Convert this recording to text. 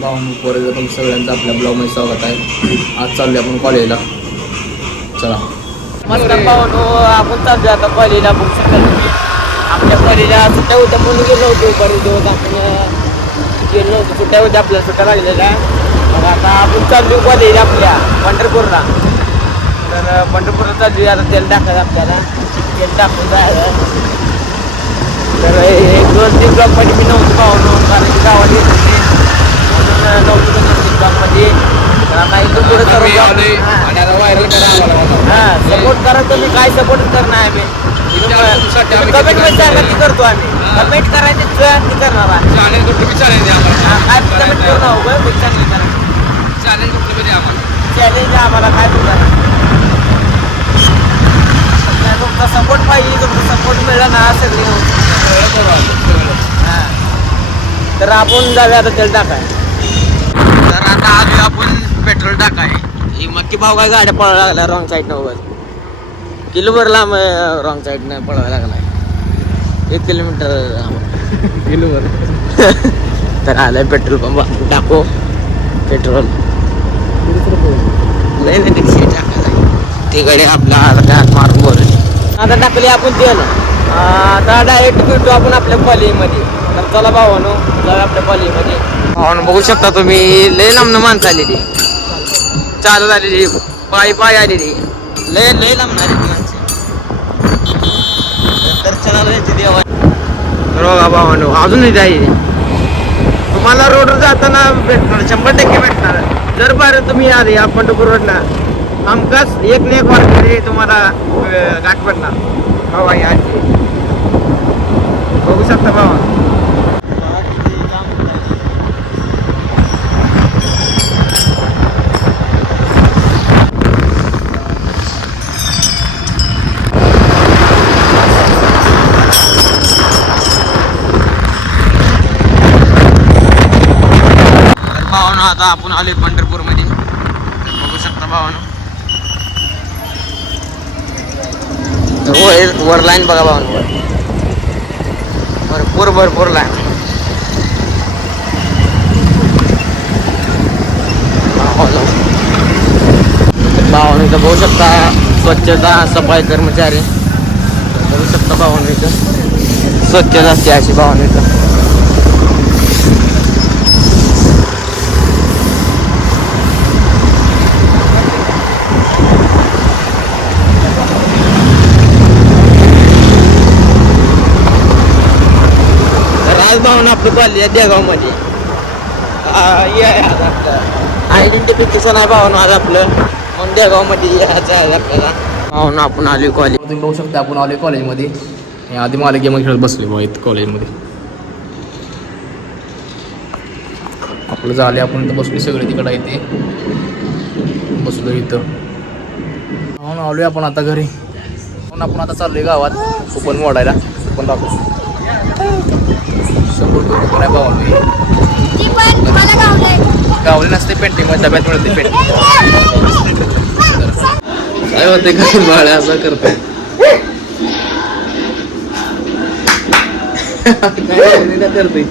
भाऊ परत तुमचं सगळ्यांचं आपल्या ब्लॉगमध्ये स्वागत आहे. आज चालले आपण कॉलेजला. चला. नमस्कार भावांनो, आपण चालतो आता कॉलेजला. बघू शकता तुम्ही आपल्या कॉलेजला सुट्ट्या होत्या म्हणून गेलो होतो. बरेच दिवस आपण गेलो नव्हतो, सुट्ट्या होत्या, आपल्याला सुट्ट्या लागलेल्या. मग आता आपण चाललो कॉलेजला आपल्या पंढरपूरला. तर पंढरपूरला चाललो आता, तेल टाकायचं आपल्याला, तेल टाकून जायचं. तर 1-2-3 ब्लॉकमध्ये मी नव्हतो भावांनो, कारण की गावात येत होते म्हणून नव्हतो 2-3 ब्लॉकमध्ये. तर आता इथून पुढे व्हायरल करा. सपोर्ट करा तुम्ही. काय सपोर्ट करणार आम्ही कमेंटमध्ये सांगा ती करतो आम्ही. कमेंट करायची ती करणार आम्ही. चॅनल कुठलं चॅलेंज काय कमेंट करू ना चांगली करा. चॅलेंज कुठलं आम्हाला चॅलेंज आम्हाला काय बोलणार. तुमचा सपोर्ट पाहिजे. तुमचा सपोर्ट मिळाला ना सगळी तर आपण जाऊया आता तेल टाकाय. तर आता आलो आपण पेट्रोल टाकाय. ही मक्की भाव काय गाड्या पळायला लागल्या रॉंग साईडनं वगैरे. किलोभर लांब रॉंग साईडनं पळायला लागलाय. 1 किलोमीटर किलोभर. तर आलाय पेट्रोल पंप. टाको पेट्रोल. लय नाही रिक्षा टाकायचं तिकडे आपला हात मारून बोलू. आता टाकले आपण तेल. आता डायरेक्ट भेटू आपण आपल्या कॉलेजमध्ये. तर चला भावानो जाऊया आपल्या कॉलेजमध्ये. भावानो बघू शकता तुम्ही लय लांबनं माणसं आलेली, चालू झालेली, पायी आलेली, लय लय लांब आलेली माणसं. दर्शनाला यायची देवा. बघा भावानो अजूनही जाईल. तुम्हाला रोडवर जाताना भेटणार, 100% भेटणार. जर बरं तुम्ही आले या पंढरपूर रोडला, हमखास 1 ना 1 वारकरी तुम्हाला गाठ पडणार. भावा याची बघू शकता भावा. भावानो आता आपण आले पंढरपूर मध्ये. बघू शकता भावानो. वर लाईन बघा भावानो, भरपूर लाईन. भावानो इथं बघू शकता स्वच्छता सफाई कर्मचारी. बघू शकता भावानो इथं स्वच्छता असते अशी भावानो इथं. भावून आपलं कॉलेज आहे देगाव मध्ये. आयडेंटिफिकेशन आहे भावून आज आपलं, म्हणून देगाव मध्ये यायचं आहे आपल्याला. भावून आपण आलो कॉलेज. तुम्ही बघू शकता आपण आलो कॉलेजमध्ये. आधी मला गेम खेळत बसले बघा इथं कॉलेजमध्ये. आपलं झाले, आपण इथं बसलो सगळे. तिकडं इथे बसलो इथं. म्हणून आलोय आपण आता घरी. म्हणून आपण आता चाललोय गावात कुपन मोडायला. कुपन दाखवतो. काय गावले नसते पेंटिंग मध्ये डब्यात मिळते पेंटिंग. काय होते काय बाळ्या असं करते. काय करते